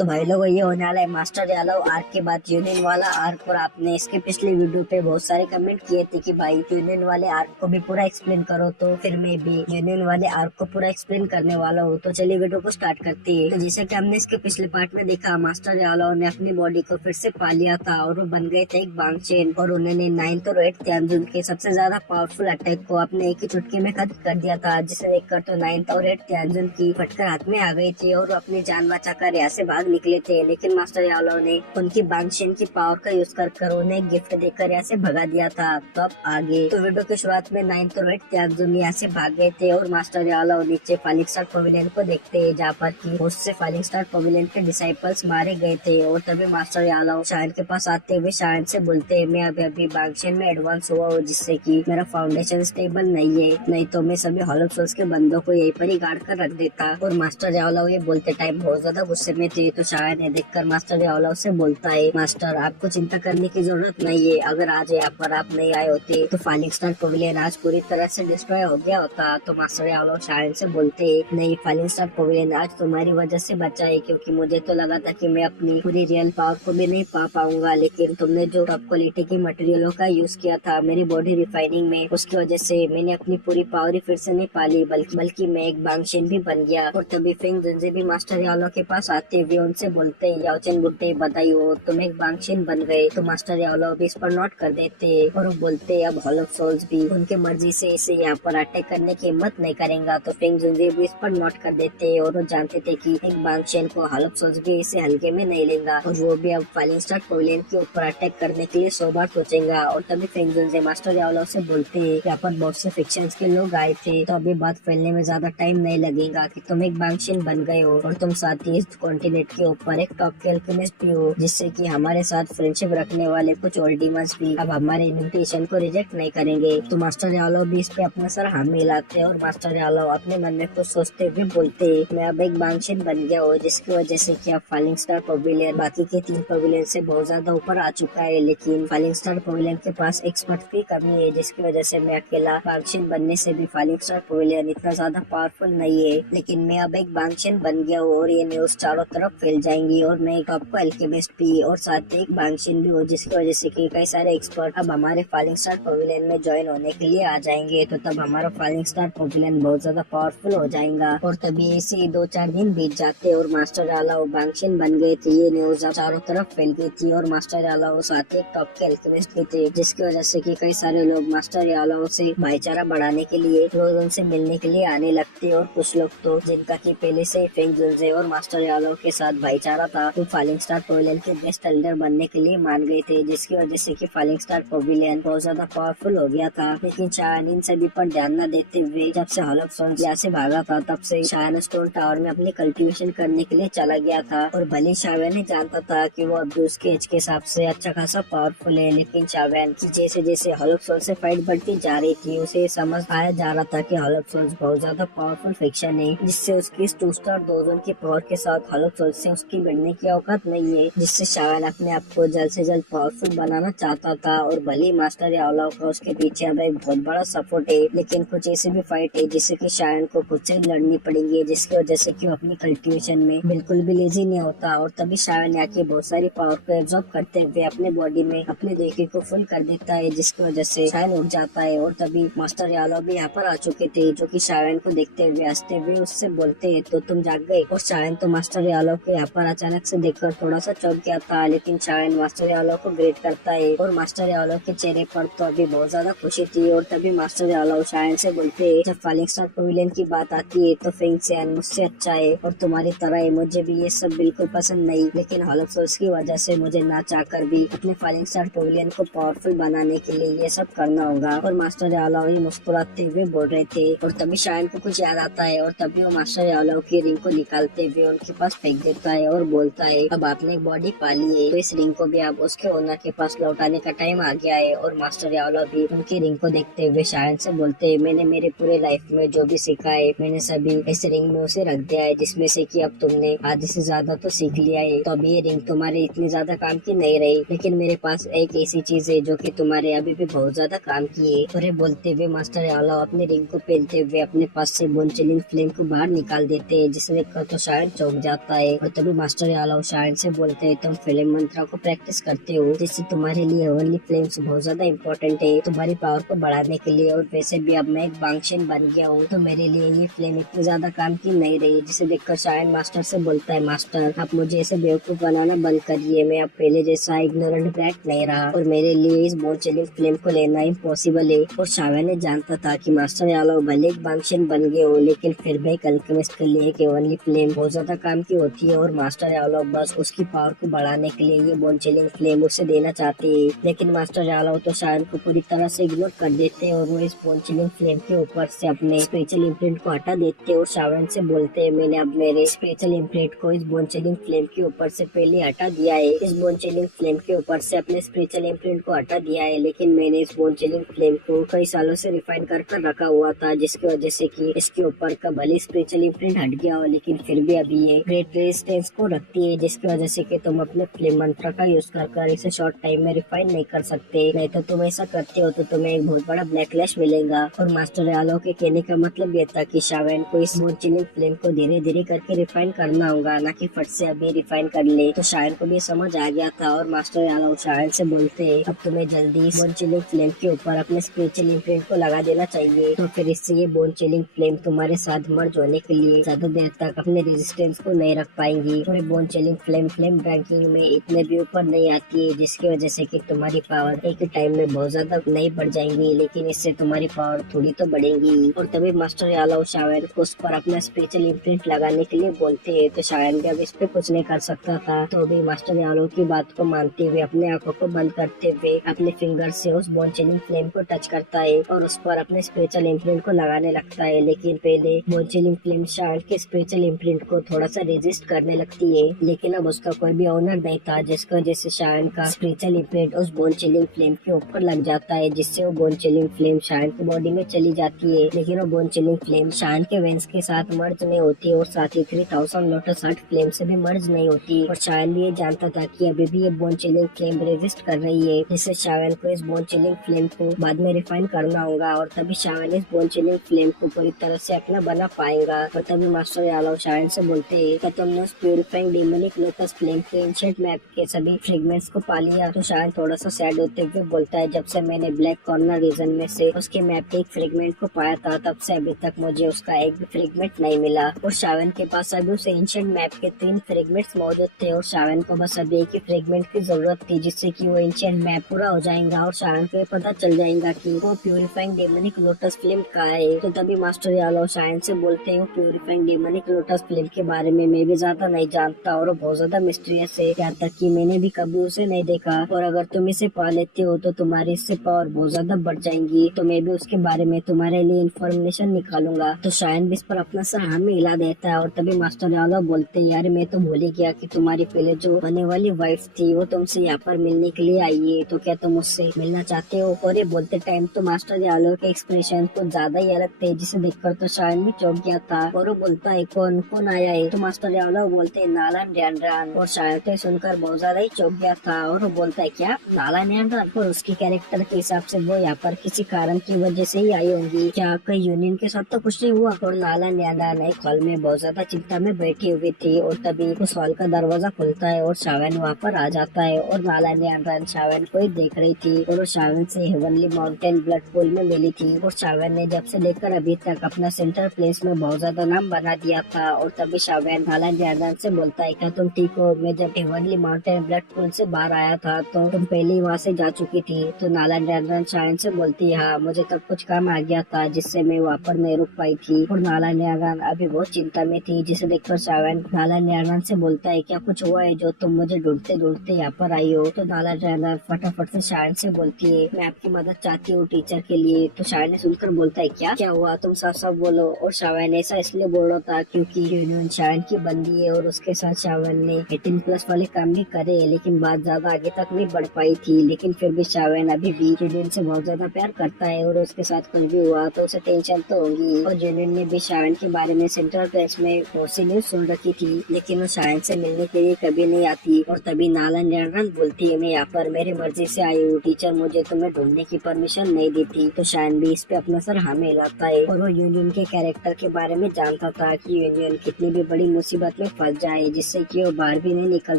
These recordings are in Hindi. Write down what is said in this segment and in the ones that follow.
तो भाई लोग ये होने वाला है मास्टर यादव आर्क के बाद यूनियन वाला आर्क। और आपने इसके पिछले वीडियो पे बहुत सारे कमेंट किए थे कि भाई यूनियन वाले आर्क को भी पूरा एक्सप्लेन करो, तो फिर मैं भी यूनियन वाले आर्क को पूरा एक्सप्लेन करने वाला हूँ। तो चलिए वीडियो को स्टार्ट करते हैं। तो जैसे कि हमने इसके पिछले पार्ट में देखा, मास्टर यादव ने अपनी बॉडी को फिर से पा लिया था और वो बन गए थे एक बांगचेन। और उन्होंने 9th और 8th त्यानजुन के सबसे ज्यादा पावरफुल अटैक को अपने एक ही चुटकी में खत्म कर दिया था, जिसे देखकर तो 9th और 8th त्यानजुन की फटकर हाथ में आ गई थी और अपनी जान बचाकर यहाँ से भाग निकले थे। लेकिन मास्टर यादव ने उनकी बांगचेन की पावर का यूज कर उन्हें गिफ्ट देकर यहाँ से भगा दिया था। तो अब आगे तो वीडियो की शुरुआत में 9th और 8th त्यानजुन यहाँ से भाग गए थे और मास्टर यादव नीचे फालिंग स्टार पवेलियन को देखते हैं, जहाँ पर की उससे फालिंग स्टार पवेलियन के डिसाइपल्स मारे गए थे। और तभी मास्टर यादव शायन के पास आते हुए शायन से बोलते हैं, मैं अभी बांगचेन में एडवांस हुआ हूँ, जिससे कि मेरा फाउंडेशन स्टेबल नहीं है, नहीं तो मैं सभी हॉलो सोल्स के बंदों को यहीं पर ही गाड़ कर रख देता। और मास्टर यादव ये बोलते टाइम बहुत ज्यादा गुस्से में थे। तो शायन ने देखकर मास्टर यादव से बोलता है, मास्टर आपको चिंता करने की जरूरत नहीं है, अगर आज यहाँ पर आप नहीं आए होते तो फालिंग स्टार पवेलियन आज पूरी तरह से डिस्ट्रॉय हो गया होता। तो मास्टर यादव शायन से बोलते हैं, नहीं, फालिंग स्टार पवेलियन आज तुम्हारी वजह से बचा है, क्योंकि मुझे तो लगा था कि मैं अपनी पूरी रियल पावर को भी नहीं पा पाऊंगा, लेकिन तुमने जो टॉप क्वालिटी के मटेरियलों का यूज किया था मेरी बॉडी रिफाइनिंग में, उसकी वजह से मैंने अपनी पूरी पावर ही फिर से नहीं पाली, बल्कि मैं एक बांगचेन भी बन गया। और तभी फेंग जुनजे भी मास्टर यादव के पास आते हुए उनसे बोलते हैं, याओचेन बुड्ढे बधाई हो, तुम एक बांगचेन बन गए। तो मास्टर यादव भी इस पर नोट कर देते हैं और वो बोलते हैं, अब हॉलो सोल्स भी उनके मर्जी से इसे यहाँ पर अटैक करने की हिम्मत नहीं करेगा। तो फेंग जुनजे भी इस पर नोट कर देते हैं और वो जानते थे कि एक बांगचेन को हॉलो सोल्स भी इसे हल्के में नहीं लेगा और वो भी अब फालिंग स्टार पवेलियन के ऊपर अटैक करने के लिए 100 बार सोचेगा। और तभी फेंग जुनजे मास्टर यादव से बोलते हैं, यहाँ पर बहुत से फिक्शंस के लोग आए थे, तो अभी बात फैलने में ज्यादा टाइम नहीं लगेगा कि तुम एक बांगचेन बन गए हो और तुम साथ ही इस कॉन्टिनेंट के ऊपर एक टॉप के अल्केमिस्ट भी हो, जिससे कि हमारे साथ फ्रेंडशिप रखने वाले कुछ ओल्ड डीमंस भी अब हमारे इन्विटेशन को रिजेक्ट नहीं करेंगे। तो मास्टर यादव भी इस पे अपना सर हाँ मिलाते हैं और मास्टर यादव अपने मन में कुछ सोचते हुए बोलते हैं, मैं अब एक बांगचेन बन गया हूँ, जिसकी वजह से कि अब फालिंग स्टार पवेलियन बाकी के 3 पवेलियन से बहुत ज्यादा ऊपर आ चुका है। लेकिन फालिंग स्टार पवेलियन के पास एक्सपर्ट की कमी है, जिसकी वजह से मैं अकेला बांगचेन बनने से भी फालिंग स्टार पवेलियन इतना ज्यादा पावरफुल नहीं है। लेकिन मैं अब एक बांगचेन बन गया हूँ और ये न्यूज चारों तरफ फैल जाएंगी और मैं एक आपको अल्केमिस्ट भी और साथ ही एक बांगचेन भी हूँ, जिसकी वजह से कि कई सारे एक्सपर्ट अब हमारे फालिंग स्टार पवेलियन में ज्वाइन होने के लिए आ जाएंगे। तो तब हमारा फालिंग स्टार पवेलियन बहुत ज्यादा पावरफुल हो जाएगा। और तभी ऐसे 2-4 दिन बीत जाते और मास्टर यादव बांगचेन बन गए थे। ये न्यूज चारों तरफ फैल गई थी और मास्टर यादव साथ ही एक टॉप के अल्केमिस्ट भी थे, जिसकी वजह से कि कई सारे लोग मास्टर यादव से भाईचारा बढ़ाने के लिए रोज उनसे मिलने के लिए आने लगते। और कुछ लोग तो जिनका की पहले से फेंग जुनजे और मास्टर यादव के साथ भाईचारा था, तो फालिंग स्टार पवेलियन के बेस्ट एल्डर बनने के लिए मान गए थे, जिसकी वजह से कि फालिंग स्टार पवेलियन बहुत ज्यादा पावरफुल हो गया था। लेकिन शायन इन सभी पर ध्यान न देते हुए जब से हॉलो सोल्स यहाँ से भागा था, तब से शायन स्टोन टावर में अपनी कल्टीवेशन करने के लिए चला गया था। और भले शायन ही जानता था कि वो अब उसके एज के हिसाब से अच्छा खासा पावरफुल है, लेकिन शायन की जैसे जैसे हॉलो सोल से फाइट बढ़ती जा रही थी, उसे समझ आया जा रहा था कि हॉलो सोल्स बहुत ज्यादा पावरफुल फिक्शन है, जिससे उसकी 2 स्टार डोजन की पावर के साथ हॉलो सोल्स से उसकी भिड़ने की औकात नहीं है, जिससे शायन अपने आप को जल्द से जल्द पावरफुल बनाना चाहता था। और भले मास्टर यादव का उसके पीछे अब एक बहुत बड़ा सपोर्ट है, लेकिन कुछ ऐसी भी फाइट है जिससे कि शायन को खुद से लड़नी पड़ेगी, जिसकी वजह से कि वो अपनी कल्टीवेशन में बिल्कुल भी लेजी नहीं होता। और तभी शायन यहाँ की बहुत सारी पावर को एब्जॉर्ब करते हुए अपने बॉडी में अपने देखी को फुल कर देता है, जिसकी वजह से शायन उठ जाता है। और तभी मास्टर यादव भी यहाँ पर आ चुके थे, जो कि शायन को देखते हुए हंसते हुए उससे बोलते हैं, तो तुम जाग गए। और शायन तो मास्टर यादव को यहाँ पर अचानक से देखकर थोड़ा सा चौंक गया था, लेकिन शायन मास्टर यादव को ग्रेट करता है और मास्टर यादव के चेहरे पर तो अभी बहुत ज्यादा खुशी थी। और तभी मास्टर यादव शायन से बोलते हैं, जब फालिंग स्टार पवेलियन की बात आती है तो फेंग सियान मुझसे अच्छा है और तुम्हारी तरह है, मुझे भी ये सब बिल्कुल पसंद नहीं, लेकिन हॉलो सोल्स की वजह से मुझे ना चाहकर भी अपने फालिंग स्टार पवेलियन को पावरफुल बनाने के लिए ये सब करना होगा। और मास्टर यादव ये मुस्कुराते हुए बोल रहे थे और तभी शायन को कुछ याद आता है और तभी वो मास्टर यादव की रिंग को निकालते हुए उनके पास फेंक देता है और बोलता है, अब आपने एक बॉडी पाली है तो इस रिंग को भी आप उसके ओनर के पास लौटाने का टाइम आ गया है। और मास्टर यादव भी उनकी रिंग को देखते हुए शायन से बोलते हैं, मैंने मेरे पूरे लाइफ में जो भी सीखा है मैंने सभी इस रिंग में उसे रख दिया है, जिसमें से कि अब तुमने आधे से ज्यादा तो सीख लिया है, तो अभी ये रिंग तुम्हारे इतनी ज्यादा काम की नहीं रही, लेकिन मेरे पास एक ऐसी चीज है जो कि तुम्हारे अभी भी बहुत ज्यादा काम की है। और ये बोलते हुए मास्टर यादव अपने रिंग को पहनते हुए अपने पास से बोन चिलिंग फ्लेम को बाहर निकाल देते हैं, जिसमें तो शायद चौंक जाता है। और तभी मास्टर आलव शायन से बोलते हैं तुम फ्लेम मंत्रा को प्रैक्टिस करते हो जिससे तुम्हारे लिए हेवनली फ्लेम्स बहुत ज्यादा इम्पोर्टेंट है तुम्हारी पावर को बढ़ाने के लिए, और वैसे भी अब मैं एक बांगशिन बन गया हूँ तो मेरे लिए ये फ्लेम इतनी ज्यादा काम की नहीं रही। जिसे देखकर शायन मास्टर से बोलता है मास्टर आप मुझे ऐसे बेवकूफ बनाना बंद करिए, मैं अब पहले जैसा इग्नोरेंट ब्रैट नहीं रहा और मेरे लिए इस बोन चिलिंग फ्लेम को लेना इम्पॉसिबल है। और शायन ने जानता था कि मास्टर आलव भले एक बांगशिन बन गए हो लेकिन फिर भी एक अल्केमिस्ट के लिए एक हेवनली फ्लेम बहुत ज्यादा काम की होती है और मास्टर आलव बस उसकी पावर को बढ़ाने के लिए ये बोन चिलिंग फ्लेम उसे देना चाहते हैं। लेकिन मास्टर आलव तो शायन को पूरी तरह से इग्नोर कर देते हैं और वो इस बोन चिलिंग फ्लेम के ऊपर से अपने स्पेशल इम्प्रिंट को हटा देते हैं और शायन से बोलते हैं मैंने अब मेरे स्पेशल इम्प्रिंट को इस बोन चिलिंग फ्लेम के ऊपर से पहले हटा दिया है। इस बोन चिलिंग फ्लेम के ऊपर से अपने स्पेशल इम्प्रिंट को हटा दिया है लेकिन मैंने इस बोन चिलिंग फ्लेम को कई सालों से रिफाइन कर रखा हुआ था जिसकी वजह से कि इसके ऊपर का भले स्पेशल इम्प्रिंट हट गया हो लेकिन फिर भी अभी ये ग्रेट रेजिस्टेंस को रखती है जिसकी वजह से कि तुम अपने फ्लेम मंत्र का यूज कर इसे शॉर्ट टाइम में रिफाइन नहीं कर सकते, नहीं तो तुम ऐसा करते हो तो तुम्हें एक बहुत बड़ा ब्लैकलैश मिलेगा। और मास्टर आलव के कहने का मतलब ये था कि शावेन को इस बोन चिलिंग फ्लेम को धीरे धीरे करके रिफाइन करना होगा, न कि फट से अभी रिफाइन कर ले। तो शायन को भी समझ आ गया था और मास्टर आलव शायन से बोलते हैं अब तुम्हें जल्दी इस बोन चिलिंग फ्लेम के ऊपर अपने स्पेशल इम्प्रिंट को लगा देना चाहिए, तो फिर इससे ये बोन चिलिंग फ्लेम तुम्हारे साथ मर्ज होने के लिए ज्यादा देर तक अपने रेजिस्टेंस को नहीं रख पाएंगी और बोन चिलिंग फ्लेम रैंकिंग में इतने भी ऊपर नहीं आती है जिसकी वजह से कि तुम्हारी पावर एक टाइम में बहुत ज्यादा नहीं बढ़ जाएंगी लेकिन इससे तुम्हारी पावर थोड़ी तो बढ़ेगी। और तभी मास्टर आलव शायन को उस पर अपना स्पेशल इम्प्रिंट लगाने के लिए बोलते हैं तो शायन भी अब इस पे कुछ नहीं कर सकता था, तो भी मास्टर आलव की बात को मानते हुए अपने आंखों को बंद करते हुए अपने फिंगर से उस बोन चिलिंग फ्लेम को टच करता है और उस पर अपने स्पेशल इम्प्रिंट को लगाने लगता है। लेकिन पहले बोन चिलिंग फ्लेम शायन के स्पेशल इम्प्रिंट को थोड़ा सा रेजिस्ट करने लगती है लेकिन अब उसका कोई भी ऑनर नहीं था जिसकी वजह से शायन का स्पेशल इम्प्रिंट उस बोन चिलिंग फ्लेम के ऊपर लग जाता है जिससे वो बोन चिलिंग फ्लेम शायन की बॉडी में चली जाती है। लेकिन वो बोन चिलिंग फ्लेम शायन के वेंस के साथ मर्ज नहीं होती और साथ ही 3000 लोटस हार्ट फ्लेम से भी मर्ज नहीं होती और शायन भी ये जानता था कि अभी भी ये बोन चिलिंग फ्लेम रेजिस्ट कर रही है जिससे शायन को इस बोन चिलिंग फ्लेम को बाद में रिफाइन करना होगा और तभी शायन इस बोन चिलिंग फ्लेम को पूरी तरह से अपना बना पाएगा। और तभी मास्टर आलव शायन से बोलते हैं कि तुमने उस प्यूरिफाइंग डेमोनिक लोटस फ्लेम के एंशिएंट मैप के सभी फ्रेगमेंट्स को पा लिया। तो शायन थोड़ा सा सैड होते हुए बोलता है जब से मैंने ब्लैक कॉर्नर रीजन में से उसके मैप के एक फ्रेगमेंट को पाया था तब से अभी तक मुझे उसका एक भी फ्रेगमेंट नहीं मिला और शायन के पास अभी उस एंशिएंट मैप के 3 फ्रेगमेंट्स मौजूद थे और शायन को बस अभी एक ही फ्रेगमेंट की जरूरत थी जिससे कि वो एंशिएंट मैप पूरा हो जाएगा और शायन को पता चल जाएगा कि वो प्यूरिफाइंग डेमोनिक लोटस फ्लेम कहाँ है। तो तभी मास्टर आलव शायन से बोलते हैं प्यूरिफाइंग डेमोनिक लोटस फ्लेम के बारे में मैं भी ज्यादा नहीं जानता और बहुत ज्यादा मिस्टीरियस है, यहाँ तक कि मैंने भी कभी उसे नहीं देखा और अगर तुम इसे पा लेते हो तो तुम्हारी इससे पावर बहुत ज्यादा बढ़ जाएंगी, तो मैं भी उसके बारे में तुम्हारे लिए इन्फॉर्मेशन निकालूंगा। तो शायन भी इस पर अपना सर हमें हिला देता है और तभी मास्टर आलव बोलते हैं यार मैं तो भूल ही गया कि तुम्हारी पहले जो होने वाली वाइफ थी वो तुमसे यहाँ पर मिलने के लिए आई है, तो क्या तुम उससे मिलना चाहते हो। और ये बोलते टाइम तो मास्टर आलव के एक्सप्रेशन कुछ ज्यादा ही अलग थे जिसे देखकर तो शायन भी चौंक गया था और वो बोलता है कौन कौन आया है। तो मास्टर आलव बोलते हैं नालन रैंड्रान और शायन तो सुनकर बहुत ज्यादा ही चौंक गया था और वो बोलता है क्या नालन रैंड्रान, और उसकी कैरेक्टर के हिसाब से वो यहाँ पर किसी कारण की वजह से ही आई होंगी, क्या कई यूनियन के साथ तो कुछ नहीं हुआ। और नालन रैंड्रान एक हॉल में बहुत ज्यादा चिंता में बैठी हुई थी और तभी उस हॉल का दरवाजा खुलता है और शावन वहाँ पर आ जाता है और नालन रैंड्रान शावन को ही देख रही थी और वो शावन से हेवनली माउंटेन ब्लड पूल में मिली थी और शावन ने जब से लेकर अभी तक अपना सेंटर प्लेस में बहुत ज्यादा नाम बना दिया था। और तभी शावन नालन रैंड्रान से बोलता है क्या तुम ठीक हो, मैं जब हेवनली माउंटेन ब्लड पूल से बाहर आया था तो तुम पहले ही वहाँ से जा चुकी थी। तो नालन रैंड्रान शायन से बोलती है हाँ मुझे तब कुछ काम आ गया था जिससे मैं वहाँ पर नहीं रुक पाई थी और नालन रैंड्रान अभी बहुत चिंता में थी जिसे देखकर शावन नालन रैंड्रान से बोलता है क्या कुछ हुआ है जो तुम मुझे ढूंढते ढूंढते यहाँ पर आई हो। तो नालन रैंड्रान फटाफट से शायन से बोलती है मैं आपकी मदद चाहती हूँ टीचर के लिए। तो शायन ने सुनकर बोलता है क्या क्या हुआ, तुम साफ साफ बोलो। और शावन ऐसा इसलिए बोल रहा था क्योंकि यूनियन शायन की बंदी है और उसके साथ शावन ने 18+ वाले काम भी करे लेकिन बात ज्यादा आगे तक नहीं बढ़ पाई थी, लेकिन फिर भी शावन अभी भी यूनियन से बहुत ज्यादा प्यार करता है और उसके साथ कुछ भी हुआ तो उसे टेंशन तो होगी। और यूनियन ने भी शावन के बारे में सेंट्रल प्रेस में बहुत सी न्यूज सुन रखी थी लेकिन वो शावन से मिलने के लिए कभी नहीं आती। और तभी नालन रैंड्रान बोलती है मैं यहाँ पर मेरी मर्जी से आई हूँ, टीचर मुझे तुम्हें ढूंढने की परमिशन नहीं दी थी। तो शायन भी इस पे अपना सर हमें हिलाता है और वो यूनियन के कैरेक्टर के बारे में जानता था कि यूनियन कितनी भी बड़ी मुसीबत में फंस जाए जिससे कि वो बाहर भी नहीं निकल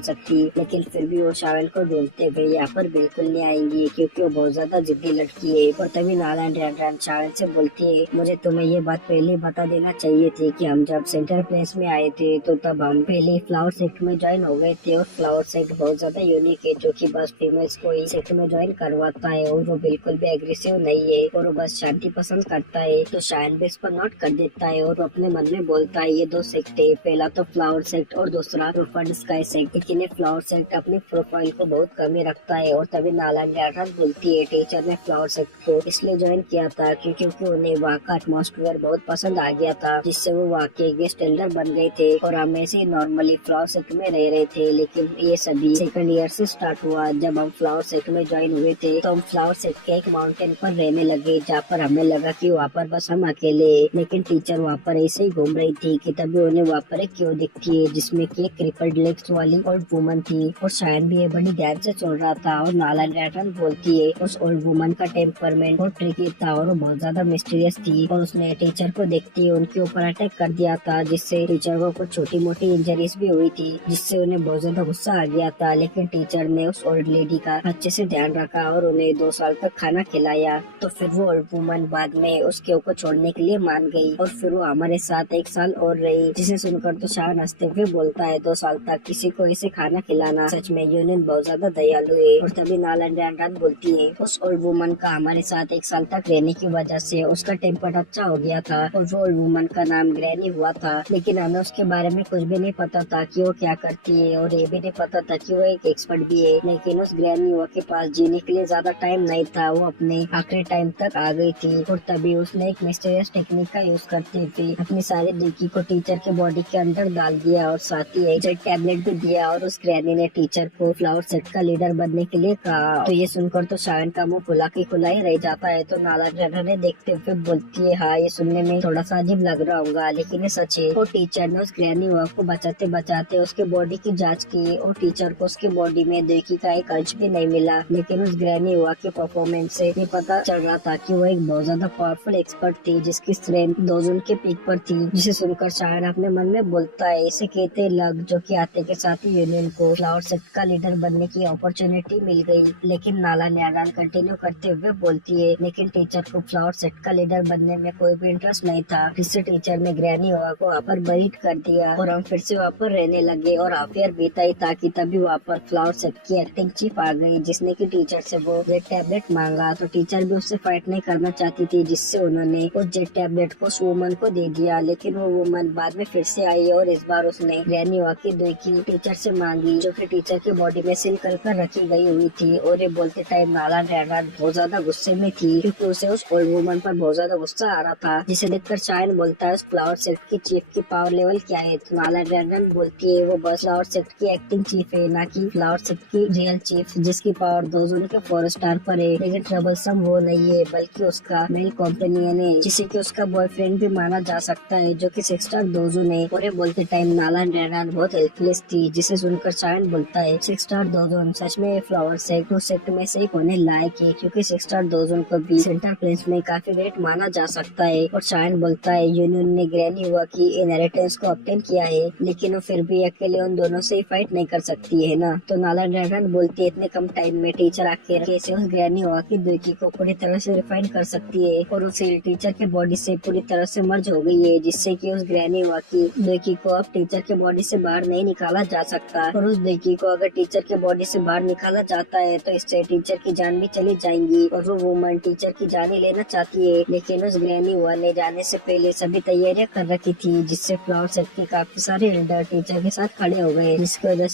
सकती। लेकिन फिर भी वो शावेल को ढूंढते हुए यहाँ पर बिल्कुल नहीं आएंगी क्योंकि वो बहुत ज्यादा जिद्दी लड़की है। और तभी नाला शावेल से बोलती है, मुझे तुम्हें ये बात पहले बता देना चाहिए थी कि हम जब सेंटर प्लेस में आए थे तो तब हम पहले फ्लावर सेक्ट में ज्वाइन हो गए थे। और फ्लावर सेक्ट बहुत ज्यादा यूनिक है जो कि बस फीमेल्स को ही सेक्ट में ज्वाइन करवाता है और वो बिल्कुल भी एग्रेसिव नहीं है और वो बस शांति पसंद करता है। तो शायन भी इस पर नोट कर देता है और वो अपने मन में बोलता है ये दो सेक्ट है, पहला तो फ्लावर सेक्ट और दूसरा रोफर्ड स्काई सेक्ट। लेकिन फ्लावर सेक्ट अपनी प्रोफाइल को बहुत कम ही रखता है। और तभी नाला बोलती है, टीचर ने फ्लावर सेक्ट को इसलिए ज्वाइन किया था क्योंकि उन्हें वहाँ का एटमॉस्फेयर बहुत पसंद आ गया था, जिससे वो वहाँ के गेस्ट एल्डर बन गए थे और हम ऐसे नॉर्मली फ्लावर सेक्ट में रह रहे थे। लेकिन ये सभी सेकंड ईयर से स्टार्ट हुआ। जब हम फ्लावर सेक्ट में ज्वाइन हुए थे तो हम फ्लावर सेक्ट के एक माउंटेन पर रहने लगे जहाँ पर हमें लगा कि वहाँ पर बस हम अकेले। लेकिन टीचर वहाँ पर ऐसे ही घूम रही थी कि तभी उन्हें वहाँ पर एक क्यू दिखती है जिसमें कि एक क्रिपल्ड लेग्स वाली ओल्ड वुमन थी। और शायन भी ये बड़ी ध्यान से सुन रहा था। और नाला बोलती है, उस ओल्ड वुमन का टेम्परमेंट बहुत ट्रिकी था और वो बहुत ज्यादा मिस्टीरियस थी और उसने टीचर को देखते ही उनके ऊपर अटैक कर दिया था, जिससे टीचर को कुछ छोटी मोटी इंजरीज भी हुई थी, जिससे उन्हें बहुत ज्यादा गुस्सा आ गया था। लेकिन टीचर ने उस ओल्ड लेडी का अच्छे से ध्यान रखा और उन्हें 2 साल तक खाना खिलाया। तो फिर वो ओल्ड वुमन बाद में उस क्यू को छोड़ने के लिए मान गई और फिर वो हमारे साथ 1 साल और रही, जिसे सुनकर तो शायन हंसते हुए बोलता है, 2 साल तक किसी को ऐसे खाना खिलाना, सच में यूनियन बहुत ज्यादा दयालु है। और तभी नाला बोलती है, उस ओल्ड वुमन का हमारे साथ 1 साल तक रहने की वजह से उसका टेम्पर अच्छा हो गया था और वो ओल्ड वुमन का नाम ग्रैनी हुआ था। लेकिन हमें उसके बारे में कुछ भी नहीं पता था कि वो क्या करती है और ये भी नहीं पता था कि वो एक एक्सपर्ट भी है। लेकिन उस ग्रैनी हुआ के पास जीने के लिए ज्यादा टाइम नहीं था, वो अपने आखिरी टाइम तक आ गई थी। और तभी उसने एक मिस्टीरियस टेक्निक का यूज करते हुए अपनी सारी देकी को टीचर के बॉडी के अंदर डाल दिया और साथ ही एक जेट टैबलेट भी दिया। और उस ग्रैनी ने टीचर को फ्लावर सेट का लीडर बनने के लिए कहा। तो ये सुनकर तो शायन का मुंह खुला ही रह जाता है। तो नाला ने देखते हुए बोलती है, हाँ ये सुनने में थोड़ा सा अजीब लग रहा होगा लेकिन ये सच है। और टीचर ने उस ग्रैनी हुआ को बचाते बचाते उसके बॉडी की जांच की और टीचर को उसकी बॉडी में देकी का एक अंश भी नहीं मिला। लेकिन उस ग्रैनी हुआ के परफॉर्मेंस से ये पता चल रहा था कि वो एक बहुत ज्यादा पावरफुल एक्सपर्ट थी जिसकी स्ट्रेंथ दोजन के पीक पर थी, जिसे सुनकर शायन अपने मन में बोलता है, इसे कहते लग, जो कि आते के साथ ही यूनियन को फ्लावर सेट का लीडर बनने की अपॉर्चुनिटी मिल गई। लेकिन नाला कंटिन्यू करते हुए बोलती है, लेकिन टीचर को फ्लावर सेट का लीडर बनने में कोई भी इंटरेस्ट नहीं था, जिससे टीचर ने ग्रैनी हुआ को वहाँ पर बरीड कर दिया और हम फिर से वहाँ पर रहने लगे। और हाफ ईयर बीता ही था कि तभी वहाँ पर फ्लावर सेट की एक्टिंग चीफ आ गई, जिसने की टीचर से वो जेट टैबलेट मांगा। तो टीचर भी उससे फाइट नहीं करना चाहती थी, जिससे उन्होंने उस जेट टैबलेट को उस वुमन को दे दिया। लेकिन वो वुमन बाद में फिर से आई और इस बार उसने ग्रैनी हुआ की देकी टीचर से मांगी, जो कि टीचर की बॉडी में सील कर रखी गई हुई थी। और ये बोलते टाइम नाला बहुत ज्यादा गुस्से में थी क्योंकि उसे उस ओल्ड वुमन पर बहुत ज्यादा गुस्सा आ रहा था, जिसे देखकर शायन बोलता है, उस फ्लावर सेक्ट की चीफ की पावर लेवल क्या है? तो नाला बोलती है, वो बस फ्लावर सेक्ट की एक्टिंग चीफ है, ना कि फ्लावर सेक्ट की रियल चीफ, जिसकी पावर दोजोन के 4 स्टार पर है। लेकिन ट्रबलसम वो नहीं है बल्कि उसका मेल कॉम्पेनियन है, जिसे कि उसका बॉयफ्रेंड भी माना जा सकता है, जो कि 6 स्टार दोजोन है। और ये बोलते टाइम नाला बहुत हेल्पलेस थी, जिसे सुनकर शायन बोलता है, 6 स्टार दोजोन सच में फ्लावर सेक्ट में से एक होने लायक है, क्योंकि 6 स्टार दोजोन को भी सेंटर प्लेस में काफी ग्रेट माना जा सकता है। और शायन बोलता है, यूनियन ने ग्रैनी हुआ की इनहेरिटेंस को ऑब्टेन किया है, लेकिन वो फिर भी अकेले उन दोनों से ही फाइट नहीं कर सकती है ना। तो नाला बोलती है, इतने कम टाइम में टीचर आखिर कैसे उस ग्रैनी हुआ की देकी को पूरी तरह से रिफाइन कर सकती है। और उस टीचर के बॉडी से पूरी तरह से मर्ज हो गई है, जिससे कि उस ग्रैनी हुआ की देकी को अब टीचर के बॉडी से बाहर नहीं निकाला जा सकता। और उस देकी को अगर टीचर के बॉडी से बाहर निकाला जाता है तो इससे टीचर की जान भी चली जाएंगी। और वो वुमन टीचर की जान लेना चाहती है, लेकिन उस ग्रैनी हुआ ने जाने से पहले सभी तैयारियां कर रखी थी, जिससे फ्लावर सेट के काफी सारे एल्डर टीचर के साथ खड़े हो गए, जिसकी वजह